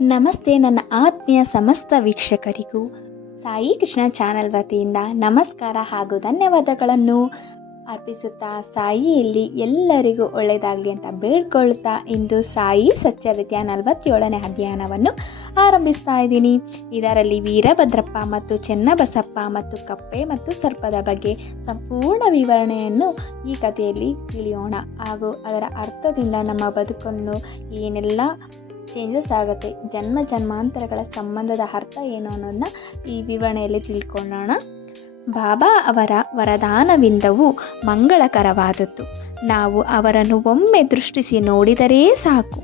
ನಮಸ್ತೆ ನನ್ನ ಆತ್ಮೀಯ ಸಮಸ್ತ ವೀಕ್ಷಕರಿಗೂ ಸಾಯಿ ಕೃಷ್ಣ ಚಾನಲ್ ವತಿಯಿಂದ ನಮಸ್ಕಾರ ಹಾಗೂ ಧನ್ಯವಾದಗಳನ್ನು ಅರ್ಪಿಸುತ್ತಾ ಸಾಯಿಯಲ್ಲಿ ಎಲ್ಲರಿಗೂ ಒಳ್ಳೆಯದಾಗಲಿ ಅಂತ ಬೇಡ್ಕೊಳ್ತಾ ಇಂದು ಸಾಯಿ ಸತ್ಯವಿದ್ಯಾ 47ನೇ ಅಧ್ಯಯನವನ್ನು ಆರಂಭಿಸ್ತಾ ಇದ್ದೀನಿ. ಇದರಲ್ಲಿ ವೀರಭದ್ರಪ್ಪ ಮತ್ತು ಚೆನ್ನಬಸಪ್ಪ ಮತ್ತು ಕಪ್ಪೆ ಮತ್ತು ಸರ್ಪದ ಬಗ್ಗೆ ಸಂಪೂರ್ಣ ವಿವರಣೆಯನ್ನು ಈ ಕಥೆಯಲ್ಲಿ ತಿಳಿಯೋಣ ಹಾಗೂ ಅದರ ಅರ್ಥದಿಂದ ನಮ್ಮ ಬದುಕನ್ನು ಏನೆಲ್ಲ ಚೇಂಜಸ್ ಆಗುತ್ತೆ, ಜನ್ಮ ಜನ್ಮಾಂತರಗಳ ಸಂಬಂಧದ ಅರ್ಥ ಏನು ಅನ್ನೋದನ್ನ ಈ ವಿವರಣೆಯಲ್ಲಿ ತಿಳ್ಕೊಳ್ಳೋಣ. ಬಾಬಾ ಅವರ ವರದಾನವಿಂದವು ಮಂಗಳಕರವಾದದ್ದು. ನಾವು ಅವರನ್ನು ಒಮ್ಮೆ ದೃಷ್ಟಿಸಿ ನೋಡಿದರೆ ಸಾಕು.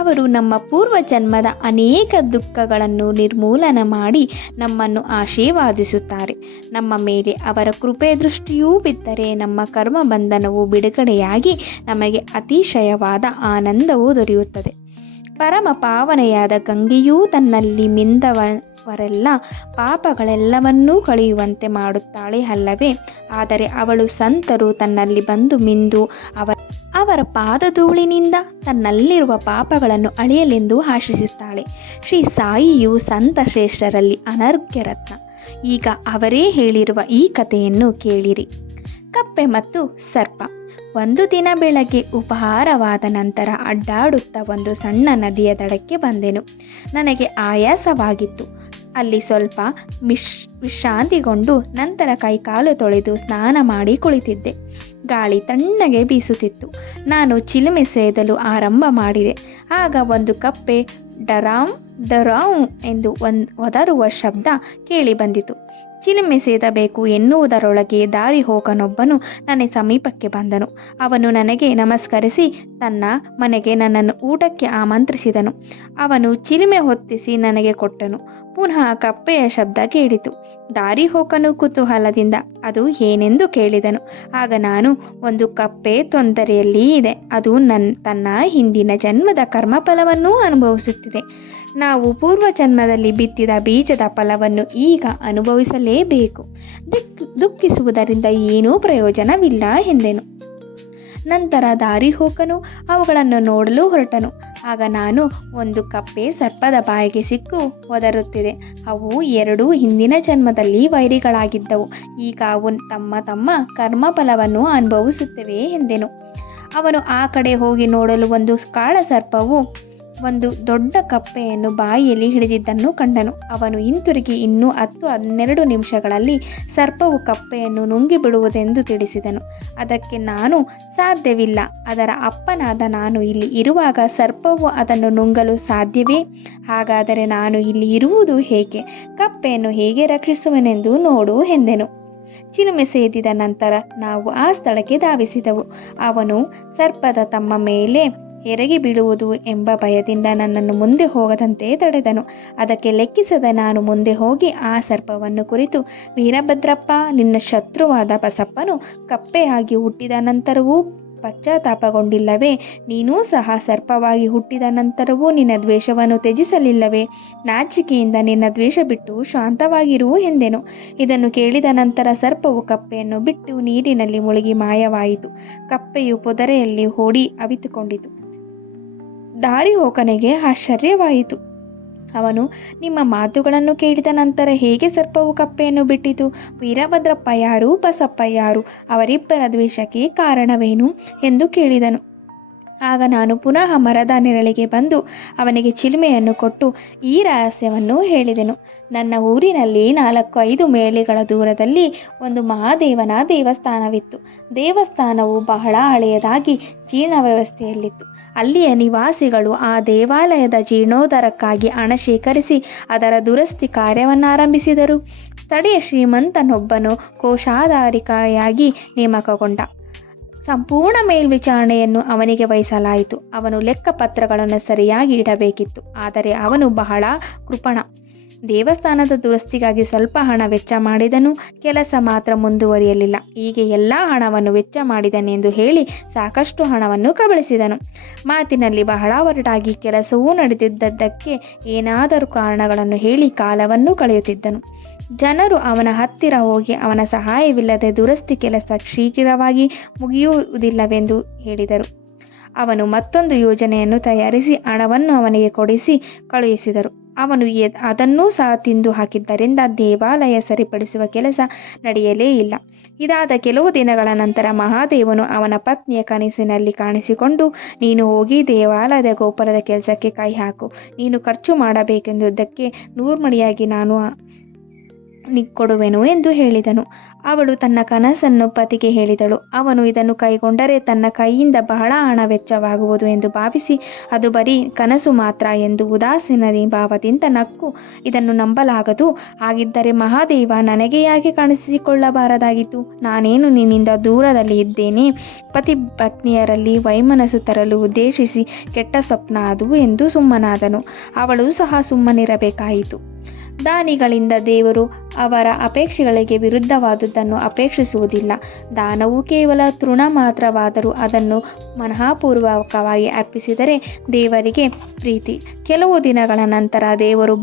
ಅವರು ನಮ್ಮ ಪೂರ್ವ ಜನ್ಮದ ಅನೇಕ ದುಃಖಗಳನ್ನು ನಿರ್ಮೂಲನ ಮಾಡಿ ನಮ್ಮನ್ನು ಆಶೀರ್ವಾದಿಸುತ್ತಾರೆ. ನಮ್ಮ ಮೇಲೆ ಅವರ ಕೃಪೆ ದೃಷ್ಟಿಯೂ ಬಿದ್ದರೆ ನಮ್ಮ ಕರ್ಮ ಬಂಧನವು ಬಿಡುಗಡೆಯಾಗಿ ನಮಗೆ ಅತಿಶಯವಾದ ಆನಂದವೂ ದೊರೆಯುತ್ತದೆ. ಪರಮ ಪಾವನೆಯಾದ ಗಂಗೆಯೂ ತನ್ನಲ್ಲಿ ಮಿಂದವರೆಲ್ಲ ಪಾಪಗಳೆಲ್ಲವನ್ನೂ ಕಳೆಯುವಂತೆ ಮಾಡುತ್ತಾಳೆ ಅಲ್ಲವೇ? ಆದರೆ ಅವಳು ಸಂತರು ತನ್ನಲ್ಲಿ ಬಂದು ಮಿಂದು ಅವರ ಪಾದಧೂಳಿನಿಂದ ತನ್ನಲ್ಲಿರುವ ಪಾಪಗಳನ್ನು ಅಳೆಯಲೆಂದು ಆಶಿಸುತ್ತಾಳೆ. ಶ್ರೀ ಸಾಯಿಯು ಸಂತ ಶ್ರೇಷ್ಠರಲ್ಲಿ ಅನರ್ಘ್ಯ ರತ್ನ. ಈಗ ಅವರೇ ಹೇಳಿರುವ ಈ ಕಥೆಯನ್ನು ಕೇಳಿರಿ. ಕಪ್ಪೆ ಮತ್ತು ಸರ್ಪ. ಒಂದು ದಿನ ಬೆಳಗ್ಗೆ ಉಪಹಾರವಾದ ನಂತರ ಅಡ್ಡಾಡುತ್ತಾ ಒಂದು ಸಣ್ಣ ನದಿಯ ದಡಕ್ಕೆ ಬಂದೆನು. ನನಗೆ ಆಯಾಸವಾಗಿತ್ತು. ಅಲ್ಲಿ ಸ್ವಲ್ಪ ವಿಶ್ರಾಂತಿಗೊಂಡು ನಂತರ ಕೈಕಾಲು ತೊಳೆದು ಸ್ನಾನ ಮಾಡಿ ಕುಳಿತಿದ್ದೆ. ಗಾಳಿ ತಣ್ಣಗೆ ಬೀಸುತ್ತಿತ್ತು. ನಾನು ಚಿಲುಮೆ ಸೇದಲು ಆರಂಭ ಮಾಡಿದೆ. ಆಗ ಒಂದು ಕಪ್ಪೆ ಡರಾಮ್ ಡರಾಮ್ ಎಂದು ಒದರುವ ಶಬ್ದ ಕೇಳಿ ಬಂದಿತು. ಚಿಲುಮೆ ಸೇದಬೇಕು ಎನ್ನುವುದರೊಳಗೆ ದಾರಿ ಹೋಗನೊಬ್ಬನು ನನ್ನ ಸಮೀಪಕ್ಕೆ ಬಂದನು. ಅವನು ನನಗೆ ನಮಸ್ಕರಿಸಿ ತನ್ನ ಮನೆಗೆ ನನ್ನನ್ನು ಊಟಕ್ಕೆ ಆಮಂತ್ರಿಸಿದನು. ಅವನು ಚಿಲುಮೆ ಹೊತ್ತಿಸಿ ನನಗೆ ಕೊಟ್ಟನು. ಪುನಃ ಕಪ್ಪೆಯ ಶಬ್ದ ಕೇಳಿತು. ದಾರಿ ಹೋಗನು ಕುತೂಹಲದಿಂದ ಅದು ಏನೆಂದು ಕೇಳಿದನು. ಆಗ ನಾನು, ಒಂದು ಕಪ್ಪೆ ತೊಂದರೆಯಲ್ಲಿ ಇದೆ. ಅದು ತನ್ನ ಹಿಂದಿನ ಜನ್ಮದ ಕರ್ಮಫಲವನ್ನೂ ಅನುಭವಿಸುತ್ತಿದೆ. ನಾವು ಪೂರ್ವ ಜನ್ಮದಲ್ಲಿ ಬಿತ್ತಿದ ಬೀಜದ ಫಲವನ್ನು ಈಗ ಅನುಭವಿಸಲೇಬೇಕು. ದುಃಖಿಸುವುದರಿಂದ ಏನೂ ಪ್ರಯೋಜನವಿಲ್ಲ ಎಂದೆನು. ನಂತರ ದಾರಿ ಹೋಗನು ಅವುಗಳನ್ನು ನೋಡಲು ಹೊರಟನು. ಆಗ ನಾನು, ಒಂದು ಕಪ್ಪೆ ಸರ್ಪದ ಬಾಯಿಗೆ ಸಿಕ್ಕು ಒದರುತ್ತಿದೆ. ಅವು ಎರಡೂ ಹಿಂದಿನ ಜನ್ಮದಲ್ಲಿ ವೈರಿಗಳಾಗಿದ್ದವು. ಈಗ ಅವು ತಮ್ಮ ತಮ್ಮ ಕರ್ಮಫಲವನ್ನು ಅನುಭವಿಸುತ್ತವೆ ಎಂದೆನು. ಅವನು ಆ ಕಡೆ ಹೋಗಿ ನೋಡಲು ಒಂದು ಕಾಳ ಸರ್ಪವು ಒಂದು ದೊಡ್ಡ ಕಪ್ಪೆಯನ್ನು ಬಾಯಿಯಲ್ಲಿ ಹಿಡಿದಿದ್ದನ್ನು ಕಂಡನು. ಅವನು ಹಿಂತಿರುಗಿ ಇನ್ನೂ 10-12 ನಿಮಿಷಗಳಲ್ಲಿ ಸರ್ಪವು ಕಪ್ಪೆಯನ್ನು ನುಂಗಿ ಬಿಡುವುದೆಂದು ತಿಳಿಸಿದನು. ಅದಕ್ಕೆ ನಾನು, ಸಾಧ್ಯವಿಲ್ಲ. ಅದರ ಅಪ್ಪನಾದ ನಾನು ಇಲ್ಲಿ ಇರುವಾಗ ಸರ್ಪವು ಅದನ್ನು ನುಂಗಲು ಸಾಧ್ಯವೇ? ಹಾಗಾದರೆ ನಾನು ಇಲ್ಲಿ ಇರುವುದು ಹೇಗೆ? ಕಪ್ಪೆಯನ್ನು ಹೇಗೆ ರಕ್ಷಿಸುವೆನೆಂದು ನೋಡು ಎಂದೆನು. ಚಿಲುಮೆ ಸೇದಿದ ನಂತರ ನಾವು ಆ ಸ್ಥಳಕ್ಕೆ ಧಾವಿಸಿದೆವು. ಅವನು ಸರ್ಪದ ತಮ್ಮ ಮೇಲೆ ಎರಗಿ ಬೀಳುವುದು ಎಂಬ ಭಯದಿಂದ ನನ್ನನ್ನು ಮುಂದೆ ಹೋಗದಂತೆ ತಡೆದನು. ಅದಕ್ಕೆ ಲೆಕ್ಕಿಸದೆ ನಾನು ಮುಂದೆ ಹೋಗಿ ಆ ಸರ್ಪವನ್ನು ಕುರಿತು, ವೀರಭದ್ರಪ್ಪ, ನಿನ್ನ ಶತ್ರುವಾದ ಬಸಪ್ಪನು ಕಪ್ಪೆಯಾಗಿ ಹುಟ್ಟಿದ ನಂತರವೂ ಪಶ್ಚಾತ್ತಾಪಗೊಂಡಿಲ್ಲವೇ? ನೀನೂ ಸಹ ಸರ್ಪವಾಗಿ ಹುಟ್ಟಿದ ನಂತರವೂ ನಿನ್ನ ದ್ವೇಷವನ್ನು ತ್ಯಜಿಸಲಿಲ್ಲವೇ? ನಾಚಿಕೆಯಿಂದ ನಿನ್ನ ದ್ವೇಷ ಬಿಟ್ಟು ಶಾಂತವಾಗಿರು ಎಂದೆನು. ಇದನ್ನು ಕೇಳಿದ ನಂತರ ಸರ್ಪವು ಕಪ್ಪೆಯನ್ನು ಬಿಟ್ಟು ನೀರಿನಲ್ಲಿ ಮುಳುಗಿ ಮಾಯವಾಯಿತು. ಕಪ್ಪೆಯು ಪೊದರೆಯಲ್ಲಿ ಓಡಿ ಅವಿತುಕೊಂಡಿತು. ದಾರಿ ಹೋಗನಿಗೆ ಆಶ್ಚರ್ಯವಾಯಿತು. ಅವನು, ನಿಮ್ಮ ಮಾತುಗಳನ್ನು ಕೇಳಿದ ನಂತರ ಹೇಗೆ ಸರ್ಪವು ಕಪ್ಪೆಯನ್ನು ಬಿಟ್ಟಿತು? ವೀರಭದ್ರಪ್ಪ ಯಾರು? ಬಸಪ್ಪ ಯಾರು? ಅವರಿಬ್ಬರ ದ್ವೇಷಕ್ಕೆ ಕಾರಣವೇನು ಎಂದು ಕೇಳಿದನು. ಆಗ ನಾನು ಪುನಃ ಮರದ ನೆರಳಿಗೆ ಬಂದು ಅವನಿಗೆ ಚಿಲುಮೆಯನ್ನು ಕೊಟ್ಟು ಈ ರಹಸ್ಯವನ್ನು ಹೇಳಿದೆನು. ನನ್ನ ಊರಿನಲ್ಲಿ 4-5 ಮೇಲೆಗಳ ದೂರದಲ್ಲಿ ಒಂದು ಮಹಾದೇವನ ದೇವಸ್ಥಾನವಿತ್ತು. ದೇವಸ್ಥಾನವು ಬಹಳ ಹಳೆಯದಾಗಿ ಜೀರ್ಣ ವ್ಯವಸ್ಥೆಯಲ್ಲಿತ್ತು. ಅಲ್ಲಿಯ ನಿವಾಸಿಗಳು ಆ ದೇವಾಲಯದ ಜೀರ್ಣೋದ್ಧಾರಕ್ಕಾಗಿ ಹಣ ಶೇಖರಿಸಿ ಅದರ ದುರಸ್ತಿ ಕಾರ್ಯವನ್ನಾರಂಭಿಸಿದರು. ಸ್ಥಳೀಯ ಶ್ರೀಮಂತನೊಬ್ಬನು ಕೋಶಾಧಿಕಾರಿಯಾಗಿ ನೇಮಕಗೊಂಡ. ಸಂಪೂರ್ಣ ಮೇಲ್ವಿಚಾರಣೆಯನ್ನು ಅವನಿಗೆ ವಹಿಸಲಾಯಿತು. ಅವನು ಲೆಕ್ಕಪತ್ರಗಳನ್ನು ಸರಿಯಾಗಿ ಇಡಬೇಕಿತ್ತು. ಆದರೆ ಅವನು ಬಹಳ ಕೃಪಣ. ದೇವಸ್ಥಾನದ ದುರಸ್ತಿಗಾಗಿ ಸ್ವಲ್ಪ ಹಣ ವೆಚ್ಚ ಮಾಡಿದನು, ಕೆಲಸ ಮಾತ್ರ ಮುಂದುವರಿಯಲಿಲ್ಲ. ಹೀಗೆ ಎಲ್ಲ ಹಣವನ್ನು ವೆಚ್ಚ ಮಾಡಿದನೆಂದು ಹೇಳಿ ಸಾಕಷ್ಟು ಹಣವನ್ನು ಕಬಳಿಸಿದನು. ಮಾತಿನಲ್ಲಿ ಬಹಳ ಒರಟಾಗಿ ಕೆಲಸವೂ ನಡೆದಿದ್ದಕ್ಕೆ ಏನಾದರೂ ಕಾರಣಗಳನ್ನು ಹೇಳಿ ಕಾಲವನ್ನು ಕಳೆಯುತ್ತಿದ್ದನು. ಜನರು ಅವನ ಹತ್ತಿರ ಹೋಗಿ ಅವನ ಸಹಾಯವಿಲ್ಲದೆ ದುರಸ್ತಿ ಕೆಲಸ ಶೀಘ್ರವಾಗಿ ಮುಗಿಯುವುದಿಲ್ಲವೆಂದು ಹೇಳಿದರು. ಅವನು ಮತ್ತೊಂದು ಯೋಜನೆಯನ್ನು ತಯಾರಿಸಿ ಹಣವನ್ನು ಅವನಿಗೆ ಕೊಡಿಸಿ ಕಳುಹಿಸಿದರು. ಅವನು ಅದನ್ನೂ ಸಹ ತಿಂದು ಹಾಕಿದ್ದರಿಂದ ದೇವಾಲಯ ಸರಿಪಡಿಸುವ ಕೆಲಸ ನಡೆಯಲೇ ಇಲ್ಲ. ಇದಾದ ಕೆಲವು ದಿನಗಳ ನಂತರ ಮಹಾದೇವನು ಅವನ ಪತ್ನಿಯ ಕನಸಿನಲ್ಲಿ ಕಾಣಿಸಿಕೊಂಡು, ನೀನು ಹೋಗಿ ದೇವಾಲಯದ ಗೋಪುರದ ಕೆಲಸಕ್ಕೆ ಕೈ ಹಾಕು. ನೀನು ಖರ್ಚು ಮಾಡಬೇಕೆಂದುದಕ್ಕೆ 100 ಮಡಿಯಾಗಿ ನಾನು ಕೊಡುವೆನು ಎಂದು ಹೇಳಿದನು. ಅವಳು ತನ್ನ ಕನಸನ್ನು ಪತಿಗೆ ಹೇಳಿದಳು. ಅವನು ಇದನ್ನು ಕೈಗೊಂಡರೆ ತನ್ನ ಕೈಯಿಂದ ಬಹಳ ಹಣ ವೆಚ್ಚವಾಗುವುದು ಎಂದು ಭಾವಿಸಿ, ಅದು ಬರೀ ಕನಸು ಮಾತ್ರ ಎಂದು ಉದಾಸೀನ ಭಾವದಿಂದ ನಕ್ಕು, ಇದನ್ನು ನಂಬಲಾಗದು. ಹಾಗಿದ್ದರೆ ಮಹಾದೇವ ನನಗೆ ಯಾಕೆ ಕಾಣಿಸಿಕೊಳ್ಳಬಾರದಾಗಿತ್ತು? ನಾನೇನು ನಿನ್ನಿಂದ ದೂರದಲ್ಲಿ ಇದ್ದೇನೆ? ಪತಿ ಪತ್ನಿಯರಲ್ಲಿ ವೈಮನಸ್ಸು ತರಲು ಉದ್ದೇಶಿಸಿ ಕೆಟ್ಟ ಸ್ವಪ್ನ ಅದು ಎಂದು ಸುಮ್ಮನಾದನು. ಅವಳು ಸಹ ಸುಮ್ಮನಿರಬೇಕಾಯಿತು. ದಾನಿಗಳಿಂದ ದೇವರು ಅವರ ಅಪೇಕ್ಷೆಗಳಿಗೆ ವಿರುದ್ಧವಾದುದನ್ನು ಅಪೇಕ್ಷಿಸುವುದಿಲ್ಲ. ದಾನವು ಕೇವಲ ತೃಣ ಮಾತ್ರವಾದರೂ ಅದನ್ನು ಮನಃಪೂರ್ವಕವಾಗಿ ಅರ್ಪಿಸಿದರೆ ದೇವರಿಗೆ ಪ್ರೀತಿ. ಕೆಲವು ದಿನಗಳ ನಂತರ ದೇವರು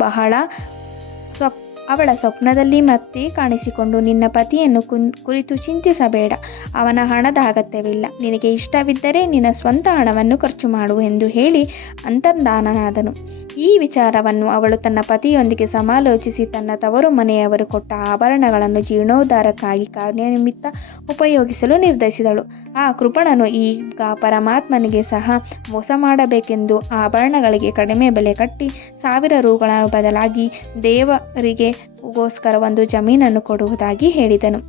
ಅವಳ ಸ್ವಪ್ನದಲ್ಲಿ ಮತ್ತೆ ಕಾಣಿಸಿಕೊಂಡು, ನಿನ್ನ ಪತಿಯನ್ನು ಕುರಿತು ಚಿಂತಿಸಬೇಡ. ಅವನ ಹಣದ ಅಗತ್ಯವಿಲ್ಲ. ನಿನಗೆ ಇಷ್ಟವಿದ್ದರೆ ನಿನ್ನ ಸ್ವಂತ ಹಣವನ್ನು ಖರ್ಚು ಮಾಡು ಎಂದು ಹೇಳಿ ಅಂತರ್ಧಾನನಾದನು. ಈ ವಿಚಾರವನ್ನು ಅವಳು ತನ್ನ ಪತಿಯೊಂದಿಗೆ ಸಮಾಲೋಚಿಸಿ ತನ್ನ ತವರು ಮನೆಯವರು ಕೊಟ್ಟ ಆಭರಣಗಳನ್ನು ಜೀರ್ಣೋದ್ಧಾರಕ್ಕಾಗಿ ಕಾರ್ಯನಿಮಿತ್ತ ಉಪಯೋಗಿಸಲು ನಿರ್ಧರಿಸಿದಳು. ಆ ಕೃಪಣನು ಈಗ ಪರಮಾತ್ಮನಿಗೆ ಸಹ ಮೋಸ ಮಾಡಬೇಕೆಂದು ಆಭರಣಗಳಿಗೆ ಕಡಿಮೆ ಬೆಲೆ ಕಟ್ಟಿ 1000 ರೂಗಳ ಬದಲಾಗಿ ದೇವರಿಗೆಗೋಸ್ಕರ ಒಂದು ಜಮೀನನ್ನು ಕೊಡುವುದಾಗಿ ಹೇಳಿದನು.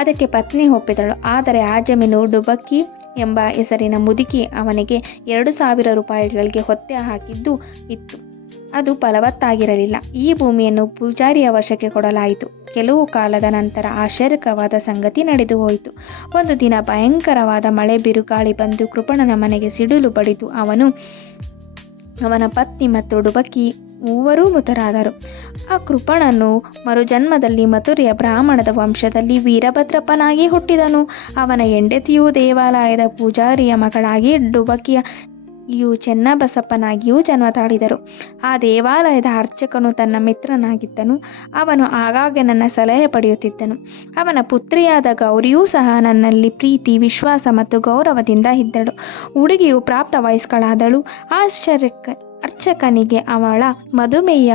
ಅದಕ್ಕೆ ಪತ್ನಿ ಒಪ್ಪಿದಳು. ಆದರೆ ಆ ಜಮೀನು ಡುಬಕ್ಕಿ ಎಂಬ ಹೆಸರಿನ ಮುದುಕಿ ಅವನಿಗೆ 2,000 ರೂಪಾಯಿಗಳಿಗೆ ಹೊತ್ತೆ ಹಾಕಿದ್ದು ಇತ್ತು. ಅದು ಫಲವತ್ತಾಗಿರಲಿಲ್ಲ. ಈ ಭೂಮಿಯನ್ನು ಪೂಜಾರಿಯ ವಶಕ್ಕೆ ಕೊಡಲಾಯಿತು. ಕೆಲವು ಕಾಲದ ನಂತರ ಆಶ್ಚರ್ಯಕರವಾದ ಸಂಗತಿ ನಡೆದು ಹೋಯಿತು. ಒಂದು ದಿನ ಭಯಂಕರವಾದ ಮಳೆ ಬಿರುಗಾಳಿ ಬಂದು ಕೃಪಣನ ಮನೆಗೆ ಸಿಡಿಲು ಬಡಿದು ಅವನ ಪತ್ನಿ ಮತ್ತು ಡುಬಕ್ಕಿ ಮೂವರೂ ಮೃತರಾದರು. ಆ ಕೃಪಣನು ಮರುಜನ್ಮದಲ್ಲಿ ಮಥುರೆಯ ಬ್ರಾಹ್ಮಣದ ವಂಶದಲ್ಲಿ ವೀರಭದ್ರಪ್ಪನಾಗಿ ಹುಟ್ಟಿದನು. ಅವನ ಹೆಂಡತಿಯು ದೇವಾಲಯದ ಪೂಜಾರಿಯ ಮಗಳಾಗಿ ಡುಬಕ್ಕಿಯು ಚೆನ್ನಬಸಪ್ಪನಾಗಿಯೂ ಜನ್ಮ ತಾಳಿದರು. ಆ ದೇವಾಲಯದ ಅರ್ಚಕನು ತನ್ನ ಮಿತ್ರನಾಗಿದ್ದನು. ಅವನು ಆಗಾಗ್ಗೆ ನನ್ನ ಸಲಹೆ ಪಡೆಯುತ್ತಿದ್ದನು. ಅವನ ಪುತ್ರಿಯಾದ ಗೌರಿಯೂ ಸಹ ನನ್ನಲ್ಲಿ ಪ್ರೀತಿ, ವಿಶ್ವಾಸ ಮತ್ತು ಗೌರವದಿಂದ ಇದ್ದಳು. ಹುಡುಗಿಯು ಪ್ರಾಪ್ತ ವಯಸ್ಕಳಾದಳು. ಅರ್ಚಕನಿಗೆ ಅವಳ ಮದುವೆಯ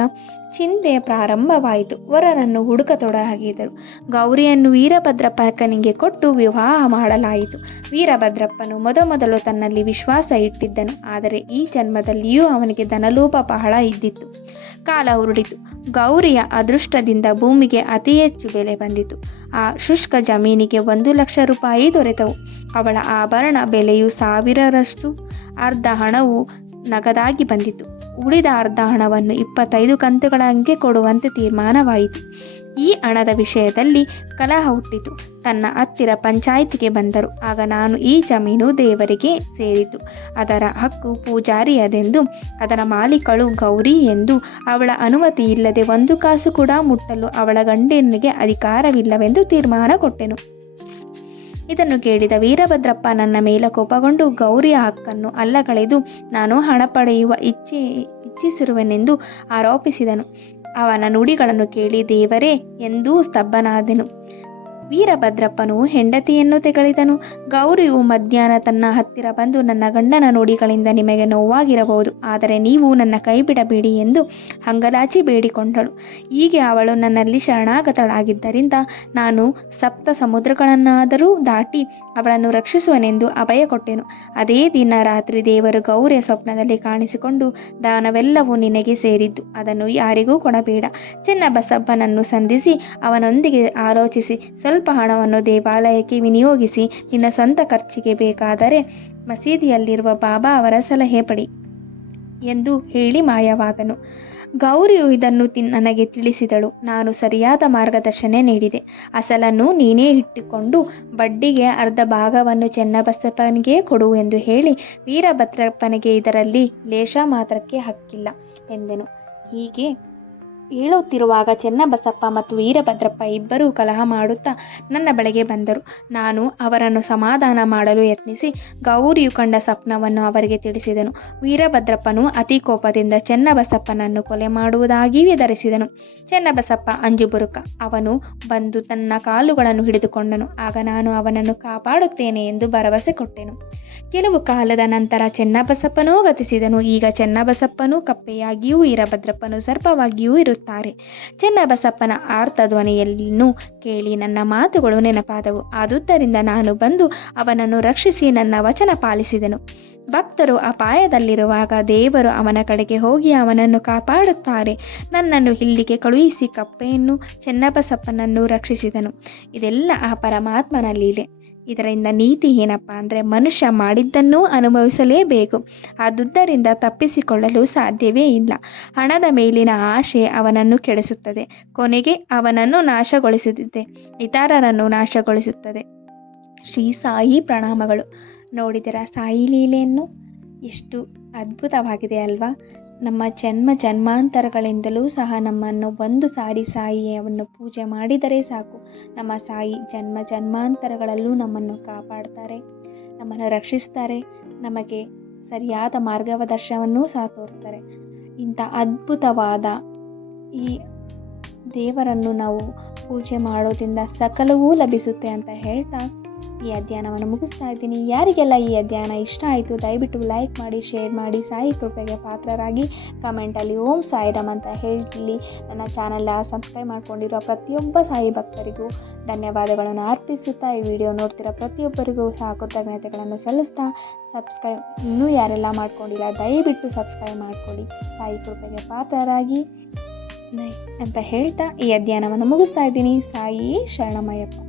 ಚಿಂತೆ ಪ್ರಾರಂಭವಾಯಿತು. ವರನನ್ನು ಹುಡುಕತೊಡಗಿದರು. ಗೌರಿಯನ್ನು ವೀರಭದ್ರಪ್ಪನಿಗೆ ಕೊಟ್ಟು ವಿವಾಹ ಮಾಡಲಾಯಿತು. ವೀರಭದ್ರಪ್ಪನು ಮೊದಮೊದಲು ತನ್ನಲ್ಲಿ ವಿಶ್ವಾಸ ಇಟ್ಟಿದ್ದನು. ಆದರೆ ಈ ಜನ್ಮದಲ್ಲಿಯೂ ಅವನಿಗೆ ಧನಲೋಭ ಬಹಳ ಇದ್ದಿತ್ತು. ಕಾಲ ಉರುಳಿತು. ಗೌರಿಯ ಅದೃಷ್ಟದಿಂದ ಭೂಮಿಗೆ ಅತಿ ಹೆಚ್ಚು ಬೆಲೆ ಬಂದಿತು. ಆ ಶುಷ್ಕ ಜಮೀನಿಗೆ 1 ಲಕ್ಷ ರೂಪಾಯಿ ದೊರೆತವು. ಅವಳ ಆಭರಣ ಬೆಲೆಯು 1000ರಷ್ಟು. ಅರ್ಧ ಹಣವು ನಗದಾಗಿ ಬಂದಿತು. ಉಳಿದ ಅರ್ಧ ಹಣವನ್ನು 25 ಕಂತುಗಳಂಗೆ ಕೊಡುವಂತೆ ತೀರ್ಮಾನವಾಯಿತು. ಈ ಹಣದ ವಿಷಯದಲ್ಲಿ ಕಲಹ ಹುಟ್ಟಿತು. ತನ್ನ ಹತ್ತಿರ ಪಂಚಾಯಿತಿಗೆ ಬಂದರು. ಆಗ ನಾನು, ಈ ಜಮೀನು ದೇವರಿಗೆ ಸೇರಿತು, ಅದರ ಹಕ್ಕು ಪೂಜಾರಿಯದೆಂದು, ಅದರ ಮಾಲೀಕಳು ಗೌರಿ ಎಂದು, ಅವಳ ಅನುಮತಿ ಇಲ್ಲದೆ 1 ಕಾಸು ಕೂಡ ಮುಟ್ಟಲು ಅವಳ ಗಂಡನಿಗೆ ಅಧಿಕಾರವಿಲ್ಲವೆಂದು ತೀರ್ಮಾನ ಕೊಟ್ಟೆನು. ಇದನ್ನು ಕೇಳಿದ ವೀರಭದ್ರಪ್ಪ ನನ್ನ ಮೇಲೆ ಕೋಪಗೊಂಡು ಗೌರಿಯ ಹಕ್ಕನ್ನು ಅಲ್ಲಗಳೆದು ನಾನು ಹಣ ಪಡೆಯುವ ಇಚ್ಛಿಸಿರುವೆನೆಂದು ಆರೋಪಿಸಿದನು. ಅವನ ನುಡಿಗಳನ್ನು ಕೇಳಿ ದೇವರೇ ಎಂದೂ ಸ್ತಬ್ಧನಾದೆನು. ವೀರಭದ್ರಪ್ಪನು ಹೆಂಡತಿಯನ್ನು ತೆಗಳಿದನು. ಗೌರಿಯು ಮಧ್ಯಾಹ್ನ ತನ್ನ ಹತ್ತಿರ ಬಂದು, ನನ್ನ ಗಂಡನ ನುಡಿಗಳಿಂದ ನಿಮಗೆ ನೋವಾಗಿರಬಹುದು, ಆದರೆ ನೀವು ನನ್ನ ಕೈ ಬಿಡಬೇಡಿ ಎಂದು ಹಂಗಲಾಚಿ ಬೇಡಿಕೊಂಡಳು. ಹೀಗೆ ಅವಳು ನನ್ನಲ್ಲಿ ಶರಣಾಗತಳಾಗಿದ್ದರಿಂದ ನಾನು 7 ಸಮುದ್ರಗಳನ್ನಾದರೂ ದಾಟಿ ಅವಳನ್ನು ರಕ್ಷಿಸುವನೆಂದು ಅಭಯ ಕೊಟ್ಟೆನು. ಅದೇ ದಿನ ರಾತ್ರಿ ದೇವರು ಗೌರಿಯ ಸ್ವಪ್ನದಲ್ಲಿ ಕಾಣಿಸಿಕೊಂಡು, ದಾನವೆಲ್ಲವೂ ನಿನಗೆ ಸೇರಿದ್ದು, ಅದನ್ನು ಯಾರಿಗೂ ಕೊಡಬೇಡ. ಚೆನ್ನಬಸಪ್ಪನನ್ನು ಸಂಧಿಸಿ ಅವನೊಂದಿಗೆ ಆಲೋಚಿಸಿ ಸ್ವಲ್ಪ ಹಣವನ್ನು ದೇವಾಲಯಕ್ಕೆ ವಿನಿಯೋಗಿಸಿ ನಿನ್ನ ಸ್ವಂತ ಖರ್ಚಿಗೆ ಬೇಕಾದರೆ ಮಸೀದಿಯಲ್ಲಿರುವ ಬಾಬಾ ಅವರ ಸಲಹೆ ಪಡಿ ಎಂದು ಹೇಳಿ ಮಾಯವಾದನು. ಗೌರಿಯು ಇದನ್ನು ನನಗೆ ತಿಳಿಸಿದಳು. ನಾನು ಸರಿಯಾದ ಮಾರ್ಗದರ್ಶನ ನೀಡಿದೆ. ಅಸಲನ್ನು ನೀನೇ ಇಟ್ಟುಕೊಂಡು ಬಡ್ಡಿಗೆ ಅರ್ಧ ಭಾಗವನ್ನು ಚೆನ್ನಬಸಪ್ಪನಿಗೆ ಕೊಡು ಎಂದು ಹೇಳಿ, ವೀರಭದ್ರಪ್ಪನಿಗೆ ಇದರಲ್ಲಿ ಲೇಷ ಮಾತ್ರಕ್ಕೆ ಹಕ್ಕಿಲ್ಲ ಎಂದೆನು. ಹೀಗೆ ಹೇಳುತ್ತಿರುವಾಗ ಚೆನ್ನಬಸಪ್ಪ ಮತ್ತು ವೀರಭದ್ರಪ್ಪ ಇಬ್ಬರೂ ಕಲಹ ಮಾಡುತ್ತಾ ನನ್ನ ಬಳಿಗೆ ಬಂದರು. ನಾನು ಅವರನ್ನು ಸಮಾಧಾನ ಮಾಡಲು ಯತ್ನಿಸಿ ಗೌರಿಯು ಕಂಡ ಸ್ವಪ್ನವನ್ನು ಅವರಿಗೆ ತಿಳಿಸಿದನು. ವೀರಭದ್ರಪ್ಪನು ಅತಿ ಕೋಪದಿಂದ ಚೆನ್ನಬಸಪ್ಪನನ್ನು ಕೊಲೆ ಮಾಡುವುದಾಗಿ ಬೆದರಿಸಿದನು. ಚೆನ್ನಬಸಪ್ಪ ಅಂಜುಬುರುಕ. ಅವನು ಬಂದು ತನ್ನ ಕಾಲುಗಳನ್ನು ಹಿಡಿದುಕೊಂಡನು. ಆಗ ನಾನು ಅವನನ್ನು ಕಾಪಾಡುತ್ತೇನೆ ಎಂದು ಭರವಸೆ ಕೊಟ್ಟೆನು. ಕೆಲವು ಕಾಲದ ನಂತರ ಚೆನ್ನಬಸಪ್ಪನೂ ಗತಿಸಿದನು. ಈಗ ಚೆನ್ನಬಸಪ್ಪನೂ ಕಪ್ಪೆಯಾಗಿಯೂ ವೀರಭದ್ರಪ್ಪನು ಸರ್ಪವಾಗಿಯೂ ಇರುತ್ತಾರೆ. ಚೆನ್ನಬಸಪ್ಪನ ಆರ್ತಧ್ವನಿಯನ್ನು ಕೇಳಿ ನನ್ನ ಮಾತುಗಳು ನೆನಪಾದವು. ಆದುದರಿಂದ ನಾನು ಬಂದು ಅವನನ್ನು ರಕ್ಷಿಸಿ ನನ್ನ ವಚನ ಪಾಲಿಸಿದೆನು. ಭಕ್ತರು ಅಪಾಯದಲ್ಲಿರುವಾಗ ದೇವರು ಅವನ ಕಡೆಗೆ ಹೋಗಿ ಅವನನ್ನು ಕಾಪಾಡುತ್ತಾರೆ. ನನ್ನನ್ನು ಇಲ್ಲಿಗೆ ಕಳುಹಿಸಿ ಕಪ್ಪೆಯನ್ನು ಚೆನ್ನಬಸಪ್ಪನನ್ನು ರಕ್ಷಿಸಿದನು. ಇದೆಲ್ಲ ಆ ಪರಮಾತ್ಮನ ಲೀಲೆ. ಇದರಿಂದ ನೀತಿ ಏನಪ್ಪ ಅಂದರೆ ಮನುಷ್ಯ ಮಾಡಿದ್ದನ್ನೂ ಅನುಭವಿಸಲೇಬೇಕು. ಆದುದರಿಂದ ತಪ್ಪಿಸಿಕೊಳ್ಳಲು ಸಾಧ್ಯವೇ ಇಲ್ಲ. ಹಣದ ಮೇಲಿನ ಆಶೆ ಅವನನ್ನು ಕೆಡಿಸುತ್ತದೆ, ಕೊನೆಗೆ ಅವನನ್ನು ನಾಶಗೊಳಿಸುತ್ತದೆ, ಇತರರನ್ನು ನಾಶಗೊಳಿಸುತ್ತದೆ. ಶ್ರೀ ಸಾಯಿ ಪ್ರಣಾಮಗಳು. ನೋಡಿದರ ಸಾಯಿ ಲೀಲೆಯನ್ನು ಎಷ್ಟು ಅದ್ಭುತವಾಗಿದೆ ಅಲ್ವಾ? ನಮ್ಮ ಜನ್ಮಾಂತರಗಳಿಂದಲೂ ಸಹ ನಮ್ಮನ್ನು ಒಂದು ಸಾರಿ ಸಾಯಿಯನ್ನು ಪೂಜೆ ಮಾಡಿದರೆ ಸಾಕು, ನಮ್ಮ ಸಾಯಿ ಜನ್ಮಾಂತರಗಳಲ್ಲೂ ನಮ್ಮನ್ನು ಕಾಪಾಡ್ತಾರೆ, ನಮ್ಮನ್ನು ರಕ್ಷಿಸ್ತಾರೆ, ನಮಗೆ ಸರಿಯಾದ ಮಾರ್ಗದರ್ಶನವನ್ನೂ ಸಹ ತೋರ್ತಾರೆ. ಇಂಥ ಅದ್ಭುತವಾದ ಈ ದೇವರನ್ನು ನಾವು ಪೂಜೆ ಮಾಡೋದ್ರಿಂದ ಸಕಲವೂ ಲಭಿಸುತ್ತೆ ಅಂತ ಹೇಳ್ತಾ ಈ ಅಧ್ಯಯನವನ್ನು ಮುಗಿಸ್ತಾ ಇದ್ದೀನಿ. ಯಾರಿಗೆಲ್ಲ ಈ ಅಧ್ಯಯನ ಇಷ್ಟ ಆಯಿತು ದಯವಿಟ್ಟು ಲೈಕ್ ಮಾಡಿ, ಶೇರ್ ಮಾಡಿ, ಸಾಯಿ ಕೃಪೆಗೆ ಪಾತ್ರರಾಗಿ ಕಮೆಂಟಲ್ಲಿ ಓಂ ಸಾಯಿರಾಮ್ ಅಂತ ಹೇಳಿ ನನ್ನ ಚಾನೆಲ್ನ ಸಬ್ಸ್ಕ್ರೈಬ್ ಮಾಡ್ಕೊಂಡಿರೋ ಪ್ರತಿಯೊಬ್ಬ ಸಾಯಿ ಭಕ್ತರಿಗೂ ಧನ್ಯವಾದಗಳನ್ನು ಅರ್ಪಿಸುತ್ತಾ ಈ ವಿಡಿಯೋ ನೋಡ್ತಿರೋ ಪ್ರತಿಯೊಬ್ಬರಿಗೂ ಸಹ ಕೃತಜ್ಞತೆಗಳನ್ನು ಸಲ್ಲಿಸ್ತಾ ಸಬ್ಸ್ಕ್ರೈಬ್ ಇನ್ನೂ ಯಾರೆಲ್ಲ ಮಾಡ್ಕೊಂಡಿಲ್ಲ ದಯವಿಟ್ಟು ಸಬ್ಸ್ಕ್ರೈಬ್ ಮಾಡ್ಕೊಳ್ಳಿ. ಸಾಯಿ ಕೃಪೆಗೆ ಪಾತ್ರರಾಗಿ ಅಂತ ಹೇಳ್ತಾ ಈ ಅಧ್ಯಯನವನ್ನು ಮುಗಿಸ್ತಾ ಇದ್ದೀನಿ. ಸಾಯಿ ಶರಣಮಯ್ಯಪ್ಪ.